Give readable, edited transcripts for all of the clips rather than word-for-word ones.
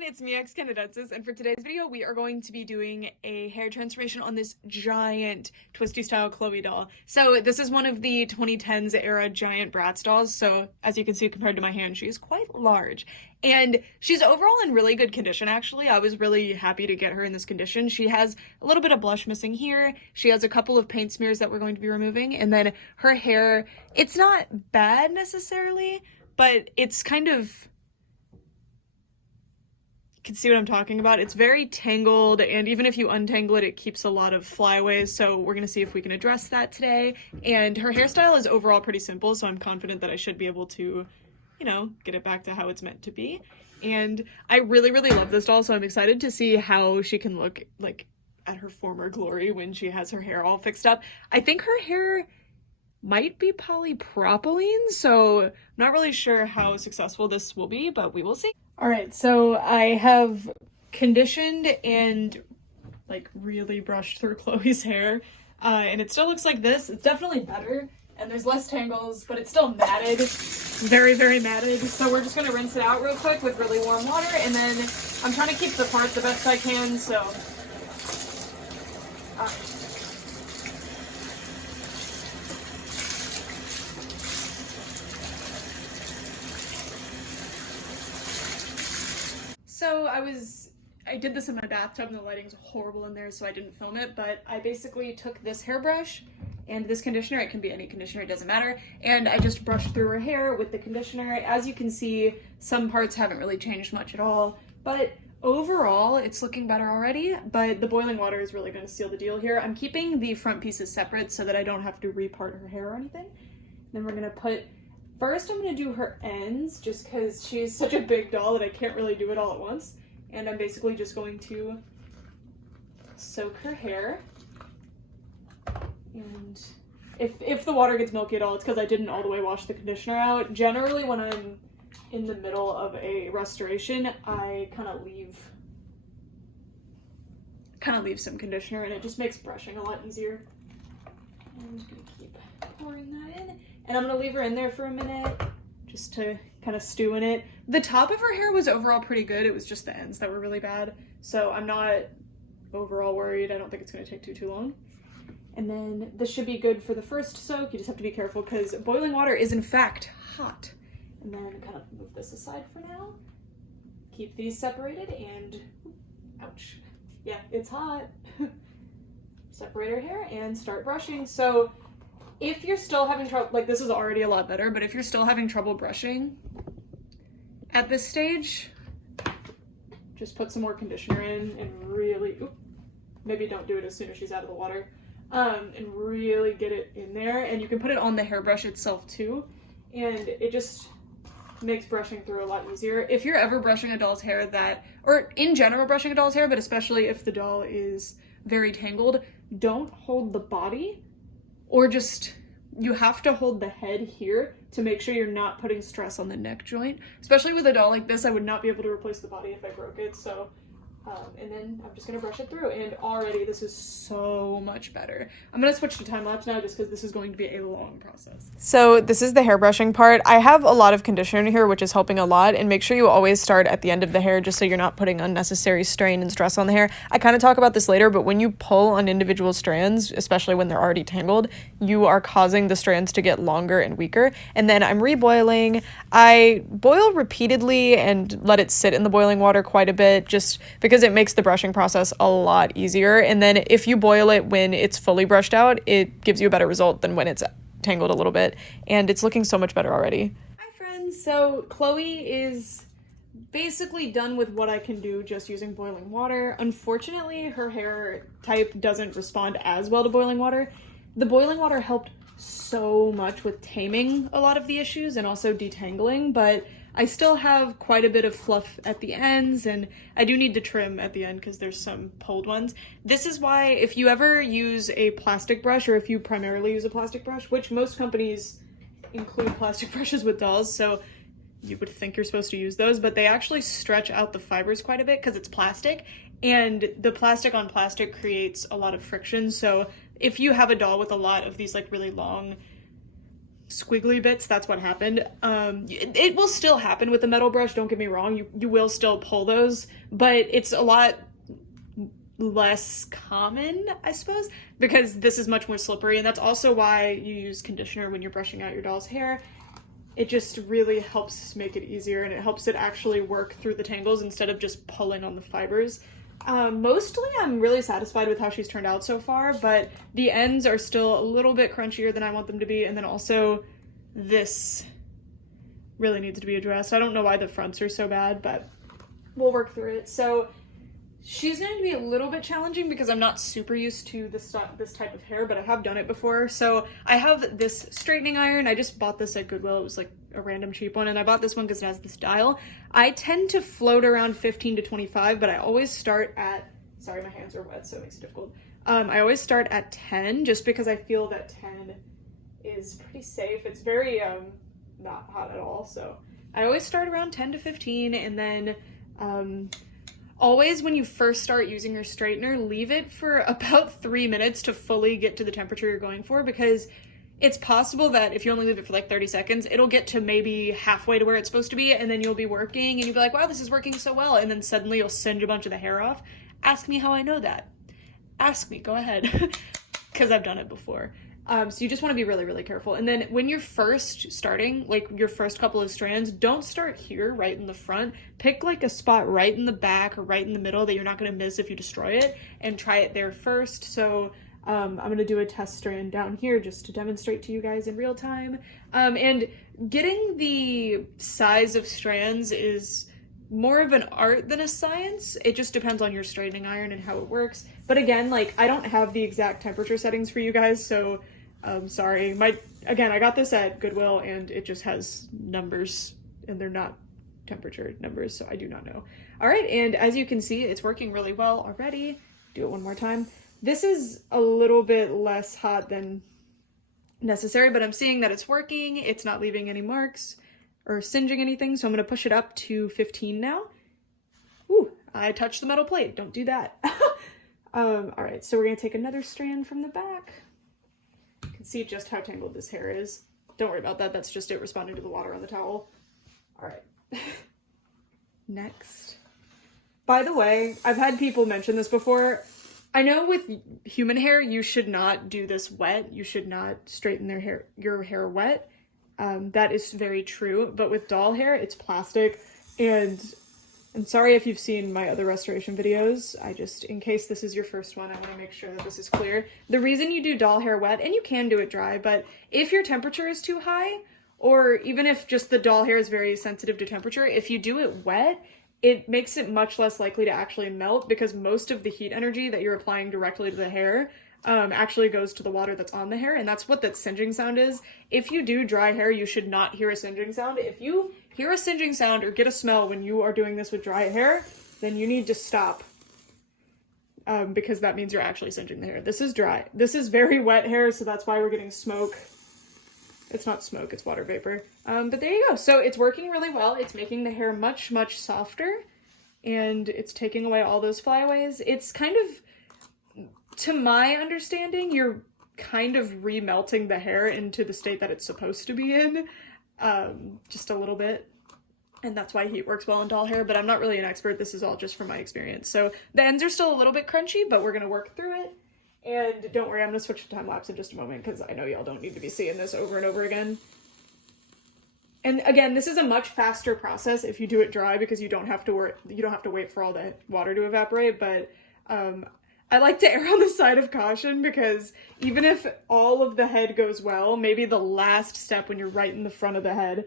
everyone, it's me, Canadensis, and for today's video, we are going to be doing a hair transformation on this giant twisty style Chloe doll. So this is one of the 2010s era giant Bratz dolls, so as you can see compared to my hand, she is quite large. And she's overall in really good condition, actually. I was really happy to get her in this condition. She has a little bit of blush missing here. She has a couple of paint smears that we're going to be removing, and then her hair, it's not bad necessarily, but it's kind of... You can see what I'm talking about. It's very tangled, and even if you untangle it, it keeps a lot of flyaways, so we're going to see if we can address that today. And her hairstyle is overall pretty simple, so I'm confident that I should be able to, you know, get it back to how it's meant to be. And I really, really love this doll, so I'm excited to see how she can look, like, at her former glory when she has her hair all fixed up. I think her hair might be polypropylene, so I'm not really sure how successful this will be, but we will see. Alright, so I have conditioned and like really brushed through Chloe's hair, and it still looks like this. It's definitely better, and there's less tangles, but it's still matted. Very, very matted. So we're just gonna rinse it out real quick with really warm water, and then I'm trying to keep the part the best I can, so... So I did this in my bathtub and the lighting's horrible in there, so I didn't film it, but I basically took this hairbrush and this conditioner, it can be any conditioner, it doesn't matter, and I just brushed through her hair with the conditioner. As you can see, some parts haven't really changed much at all, but overall it's looking better already, but the boiling water is really going to seal the deal here. I'm keeping the front pieces separate so that I don't have to repart her hair or anything. Then we're going to put... First, I'm going to do her ends, just because she's such a big doll that I can't really do it all at once. And I'm basically just going to soak her hair. And if the water gets milky at all, it's because I didn't all the way wash the conditioner out. Generally, when I'm in the middle of a restoration, I kind of leave some conditioner, and it just makes brushing a lot easier. I'm just going to keep pouring that in. And I'm going to leave her in there for a minute just to kind of stew in it. The top of her hair was overall pretty good. It was just the ends that were really bad. So I'm not overall worried. I don't think it's going to take too long. And then this should be good for the first soak. You just have to be careful because boiling water is in fact hot. And then kind of move this aside for now. Keep these separated and... Ouch. Yeah, it's hot. Separate her hair and start brushing. So... if you're still having trouble, like this is already a lot better, but if you're still having trouble brushing at this stage, just put some more conditioner in and really, maybe don't do it as soon as she's out of the water, and really get it in there. And you can put it on the hairbrush itself too, and it just makes brushing through a lot easier. If you're ever brushing a doll's hair or in general brushing a doll's hair, but especially if the doll is very tangled, don't hold the body. Or just, you have to hold the head here to make sure you're not putting stress on the neck joint. Especially with a doll like this, I would not be able to replace the body if I broke it, so... and then I'm just gonna brush it through, and already this is so much better. I'm gonna switch to time lapse now just because this is going to be a long process. So this is the hair brushing part. I have a lot of conditioner in here, which is helping a lot, and make sure you always start at the end of the hair just so you're not putting unnecessary strain and stress on the hair. I kind of talk about this later, but when you pull on individual strands, especially when they're already tangled, you are causing the strands to get longer and weaker. And then I'm reboiling. I boil repeatedly and let it sit in the boiling water quite a bit just because it makes the brushing process a lot easier. And then if you boil it when it's fully brushed out, it gives you a better result than when it's tangled a little bit. And it's looking so much better already. Hi friends, so Chloe is basically done with what I can do just using boiling water. Unfortunately, her hair type doesn't respond as well to boiling water. The boiling water helped so much with taming a lot of the issues and also detangling, but I still have quite a bit of fluff at the ends, and I do need to trim at the end because there's some pulled ones. This is why if you ever use a plastic brush, or if you primarily use a plastic brush, which most companies include plastic brushes with dolls, so you would think you're supposed to use those, but they actually stretch out the fibers quite a bit because it's plastic, and the plastic on plastic creates a lot of friction. So if you have a doll with a lot of these like really long squiggly bits, that's what happened. It will still happen with the metal brush, don't get me wrong, you will still pull those, but it's a lot less common, I suppose, because this is much more slippery, and that's also why you use conditioner when you're brushing out your doll's hair. It just really helps make it easier, and it helps it actually work through the tangles instead of just pulling on the fibers. Mostly I'm really satisfied with how she's turned out so far, but the ends are still a little bit crunchier than I want them to be, and then also this really needs to be addressed. I don't know why the fronts are so bad, but we'll work through it. So she's going to be a little bit challenging because I'm not super used to this type of hair, but I have done it before. So I have this straightening iron. I just bought this at Goodwill. It was like a random cheap one, and I bought this one because it has this dial. I tend to float around 15 to 25, but I always start at, sorry, my hands are wet, so it makes it difficult. I always start at 10 just because I feel that 10 is pretty safe. It's very not hot at all, so I always start around 10 to 15, and then always when you first start using your straightener, leave it for about 3 minutes to fully get to the temperature you're going for, because it's possible that if you only leave it for like 30 seconds, it'll get to maybe halfway to where it's supposed to be, and then you'll be working and you'll be like, wow, this is working so well, and then suddenly you'll singe a bunch of the hair off. Ask me how I know that. Ask me, go ahead, because I've done it before. So you just want to be really, really careful. And then when you're first starting, like your first couple of strands, don't start here right in the front. Pick like a spot right in the back or right in the middle that you're not going to miss if you destroy it, and try it there first. So I'm going to do a test strand down here just to demonstrate to you guys in real time. And getting the size of strands is more of an art than a science. It just depends on your straightening iron and how it works. But again, like, I don't have the exact temperature settings for you guys, so sorry. Again, I got this at Goodwill, and it just has numbers, and they're not temperature numbers, so I do not know. All right, and as you can see, it's working really well already. Do it one more time. This is a little bit less hot than necessary, but I'm seeing that it's working. It's not leaving any marks or singeing anything, so I'm going to push it up to 15 now. Ooh, I touched the metal plate. Don't do that. All right, so we're going to take another strand from the back. You can see just how tangled this hair is. Don't worry about that. That's just it responding to the water on the towel. All right. Next. By the way, I've had people mention this before. I know with human hair, you should not do this wet. You should not straighten your hair wet. That is very true. But with doll hair, it's plastic. And I'm sorry if you've seen my other restoration videos. In case this is your first one, I want to make sure that this is clear. The reason you do doll hair wet, and you can do it dry, but if your temperature is too high, or even if just the doll hair is very sensitive to temperature, if you do it wet, it makes it much less likely to actually melt, because most of the heat energy that you're applying directly to the hair actually goes to the water that's on the hair, and that's what that singeing sound is. If you do dry hair, you should not hear a singeing sound. If you hear a singeing sound or get a smell when you are doing this with dry hair, then you need to stop, because that means you're actually singeing the hair. This is dry. This is very wet hair, so that's why we're getting smoke. It's not smoke, it's water vapor. But there you go. So it's working really well. It's making the hair much, much softer, and it's taking away all those flyaways. It's kind of, to my understanding, you're kind of remelting the hair into the state that it's supposed to be in, just a little bit. And that's why heat works well in doll hair, but I'm not really an expert. This is all just from my experience. So the ends are still a little bit crunchy, but we're gonna work through it. And don't worry, I'm gonna switch to time lapse in just a moment, because I know y'all don't need to be seeing this over and over again. And again, this is a much faster process if you do it dry, because you don't have to wait for all the water to evaporate. But I like to err on the side of caution, because even if all of the head goes well, maybe the last step when you're right in the front of the head,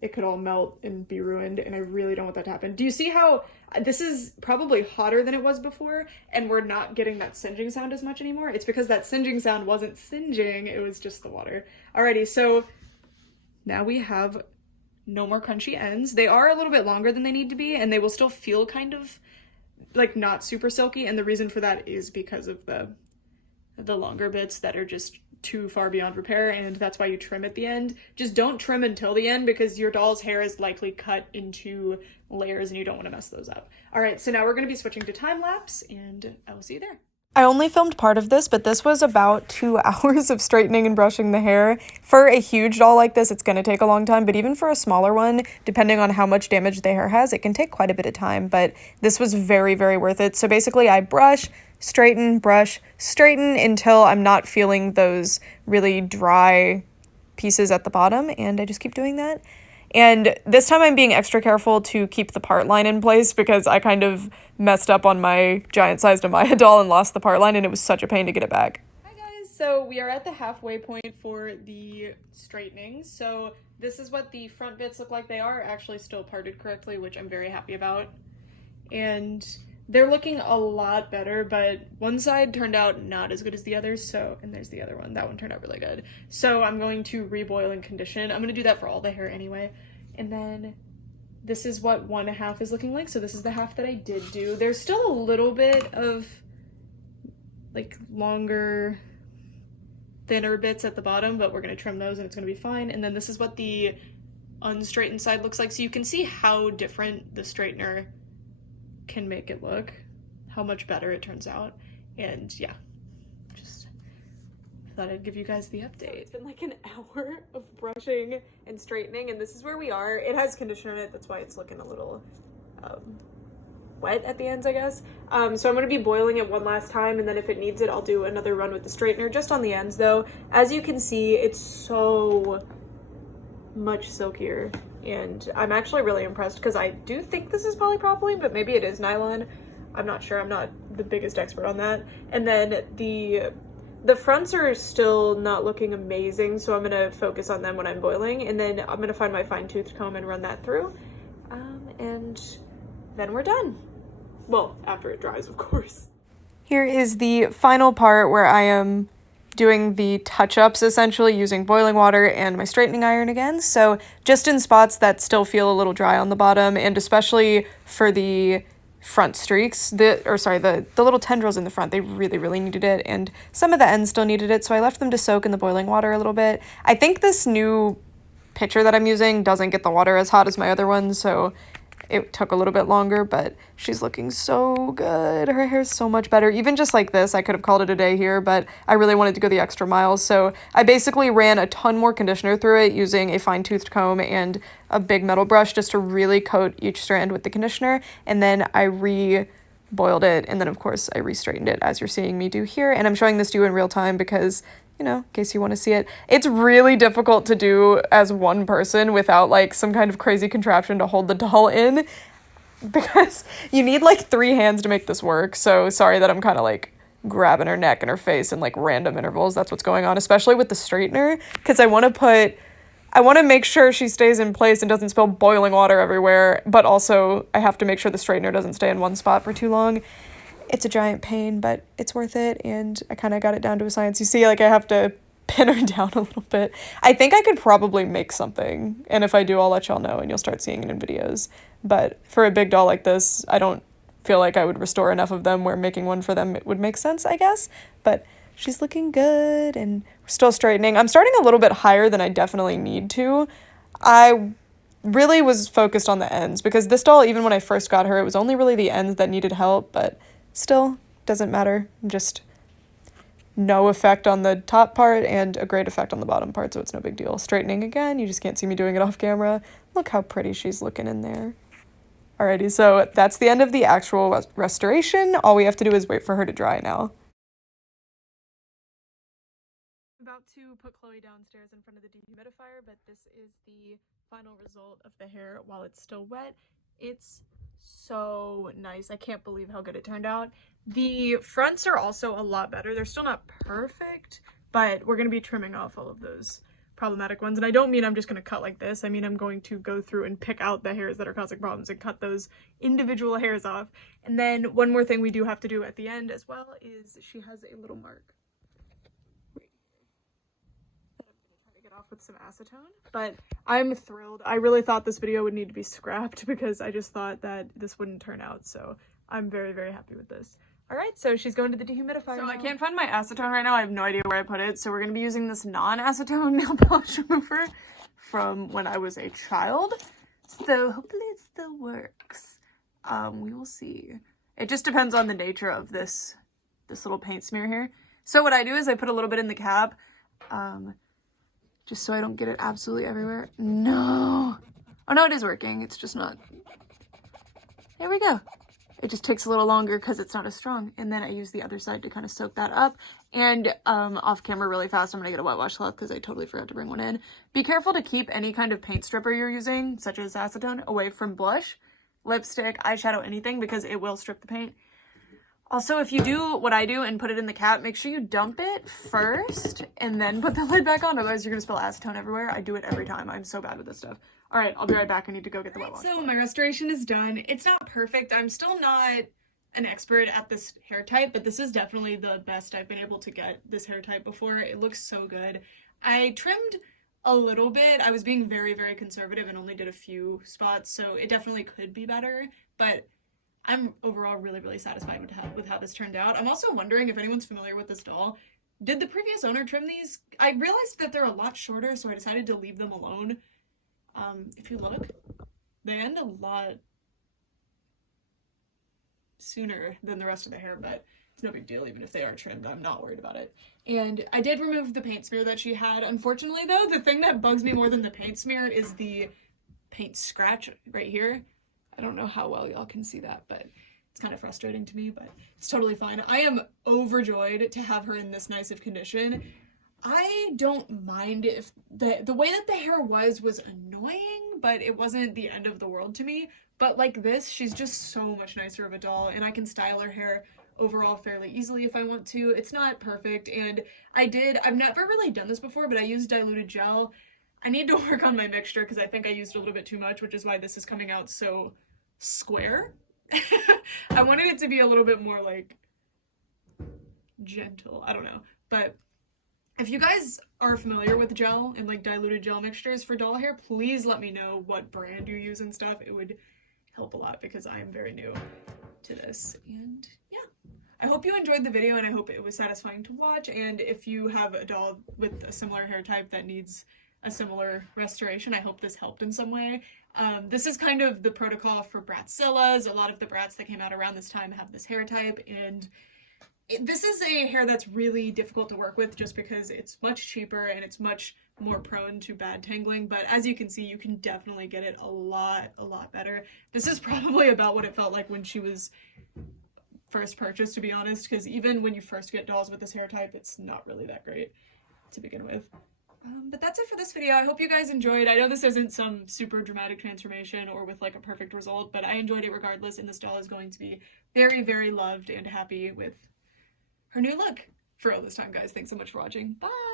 it could all melt and be ruined, and I really don't want that to happen. Do you see how this is probably hotter than it was before, and we're not getting that singeing sound as much anymore? It's because that singeing sound wasn't singeing, it was just the water. Alrighty, so now we have no more crunchy ends. They are a little bit longer than they need to be, and they will still feel kind of like not super silky, and the reason for that is because of the longer bits that are just too far beyond repair, and that's why you trim at the end. Just don't trim until the end, because your doll's hair is likely cut into layers and you don't want to mess those up. All right, so now we're going to be switching to time lapse, and I will see you there. I only filmed part of this, but this was about 2 hours of straightening and brushing the hair. For a huge doll like this, it's going to take a long time, but even for a smaller one, depending on how much damage the hair has, it can take quite a bit of time, but this was very, very worth it. So basically, I brush, straighten, brush, straighten until I'm not feeling those really dry pieces at the bottom, and I just keep doing that. And this time I'm being extra careful to keep the part line in place because I kind of messed up on my giant-sized Amaya doll and lost the part line, and it was such a pain to get it back. Hi guys, so we are at the halfway point for the straightening. So this is what the front bits look like. They are actually still parted correctly, which I'm very happy about. And they're looking a lot better, but one side turned out not as good as the other, so, and there's the other one. That one turned out really good. So I'm going to reboil and condition. I'm going to do that for all the hair anyway. And then this is what one half is looking like. So this is the half that I did do. There's still a little bit of like longer, thinner bits at the bottom, but we're going to trim those and it's going to be fine. And then this is what the unstraightened side looks like. So you can see how different the straightener can make it look, how much better it turns out. And yeah, just thought I'd give you guys the update. So it's been like an hour of brushing and straightening, and this is where we are. It has conditioner in it, that's why it's looking a little wet at the ends, I guess. So I'm going to be boiling it one last time, and then if it needs it, I'll do another run with the straightener, just on the ends though. As you can see, it's so much silkier, and I'm actually really impressed because I do think this is polypropylene, but maybe it is nylon. I'm not sure. I'm not the biggest expert on that. And then the fronts are still not looking amazing, so I'm going to focus on them when I'm boiling, and then I'm going to find my fine-toothed comb and run that through, and then we're done. Well, after it dries, of course. Here is the final part where I am doing the touch-ups, essentially using boiling water and my straightening iron again. So just in spots that still feel a little dry on the bottom, and especially for the front streaks, the little tendrils in the front, they really, really needed it, and some of the ends still needed it, so I left them to soak in the boiling water a little bit. I think this new pitcher that I'm using doesn't get the water as hot as my other one, so it took a little bit longer, but she's looking so good. Her hair's so much better. Even just like this, I could have called it a day here, but I really wanted to go the extra mile, so I basically ran a ton more conditioner through it using a fine-toothed comb and a big metal brush just to really coat each strand with the conditioner, and then I re-boiled it, and then of course I re-straightened it as you're seeing me do here, and I'm showing this to you in real time because, you know, in case you want to see it. It's really difficult to do as one person without like some kind of crazy contraption to hold the doll in, because you need like 3 hands to make this work. So sorry that I'm kind of like grabbing her neck and her face in like random intervals. That's what's going on, especially with the straightener, because I want to make sure she stays in place and doesn't spill boiling water everywhere, but also I have to make sure the straightener doesn't stay in one spot for too long. It's a giant pain, but it's worth it, and I kind of got it down to a science. You see, like, I have to pin her down a little bit. I think I could probably make something, and if I do, I'll let y'all know, and you'll start seeing it in videos. But for a big doll like this, I don't feel like I would restore enough of them where making one for them it would make sense, I guess. But she's looking good, and we're still straightening. I'm starting a little bit higher than I definitely need to. I really was focused on the ends, because this doll, even when I first got her, it was only really the ends that needed help, but still, doesn't matter. Just no effect on the top part and a great effect on the bottom part, so it's no big deal. Straightening again, you just can't see me doing it off camera. Look how pretty she's looking in there. Alrighty, so that's the end of the actual restoration. All we have to do is wait for her to dry now. I'm about to put Chloe downstairs in front of the dehumidifier, but this is the final result of the hair while it's still wet. It's so nice. I can't believe how good it turned out. The fronts are also a lot better. They're still not perfect, but we're going to be trimming off all of those problematic ones. And I don't mean I'm just going to cut like this. I mean I'm going to go through and pick out the hairs that are causing problems and cut those individual hairs off. And then one more thing we do have to do at the end as well is she has a little mark right here that I'm going to try to get off with some acetone. But I'm thrilled. I really thought this video would need to be scrapped because I just thought that this wouldn't turn out. So I'm very, very happy with this. Alright, so she's going to the dehumidifier now. I can't find my acetone right now. I have no idea where I put it. So we're going to be using this non-acetone nail polish remover from when I was a child. So hopefully it still works. We will see. It just depends on the nature of this this little paint smear here. So what I do is I put a little bit in the cap, just so I don't get it absolutely everywhere. No. Oh no, it is working. It's just not. There we go. It just takes a little longer because it's not as strong. And then I use the other side to kind of soak that up. And off camera really fast, I'm going to get a wet washcloth because I totally forgot to bring one in. Be careful to keep any kind of paint stripper you're using, such as acetone, away from blush, lipstick, eyeshadow, anything, because it will strip the paint. Also, if you do what I do and put it in the cap, make sure you dump it first and then put the lid back on. Otherwise, you're going to spill acetone everywhere. I do it every time. I'm so bad with this stuff. All right, I'll be right back. I need to go get the wet wash. So my restoration is done. It's not perfect. I'm still not an expert at this hair type, but this is definitely the best I've been able to get this hair type before. It looks so good. I trimmed a little bit. I was being very, very conservative and only did a few spots, so it definitely could be better, but I'm overall really, really satisfied with how this turned out. I'm also wondering if anyone's familiar with this doll. Did the previous owner trim these? I realized that they're a lot shorter, so I decided to leave them alone. If you look, they end a lot sooner than the rest of the hair, but it's no big deal even if they are trimmed. I'm not worried about it. And I did remove the paint smear that she had. Unfortunately, though, the thing that bugs me more than the paint smear is the paint scratch right here. I don't know how well y'all can see that, but it's kind of frustrating to me, but it's totally fine. I am overjoyed to have her in this nice of condition. I don't mind if the way that the hair was annoying, but it wasn't the end of the world to me. But like this, she's just so much nicer of a doll, and I can style her hair overall fairly easily if I want to. It's not perfect, and I've never really done this before, but I used diluted gel. I need to work on my mixture because I think I used a little bit too much, which is why this is coming out so square. I wanted it to be a little bit more like gentle. I don't know, but if you guys are familiar with gel and like diluted gel mixtures for doll hair, please let me know what brand you use and stuff. It would help a lot because I am very new to this. And yeah, I hope you enjoyed the video and I hope it was satisfying to watch. And if you have a doll with a similar hair type that needs a similar restoration, I hope this helped in some way. This is kind of the protocol for Bratzillas. A lot of the Bratz that came out around this time have this hair type, and this is a hair that's really difficult to work with just because it's much cheaper and it's much more prone to bad tangling, but as you can see, you can definitely get it a lot better. This is probably about what it felt like when she was first purchased, to be honest, because even when you first get dolls with this hair type, it's not really that great to begin with. But that's it for this video. I hope you guys enjoyed. I know this isn't some super dramatic transformation or with like a perfect result, but I enjoyed it regardless, and this doll is going to be very, very loved and happy with her new look for all this time, guys. Thanks so much for watching. Bye!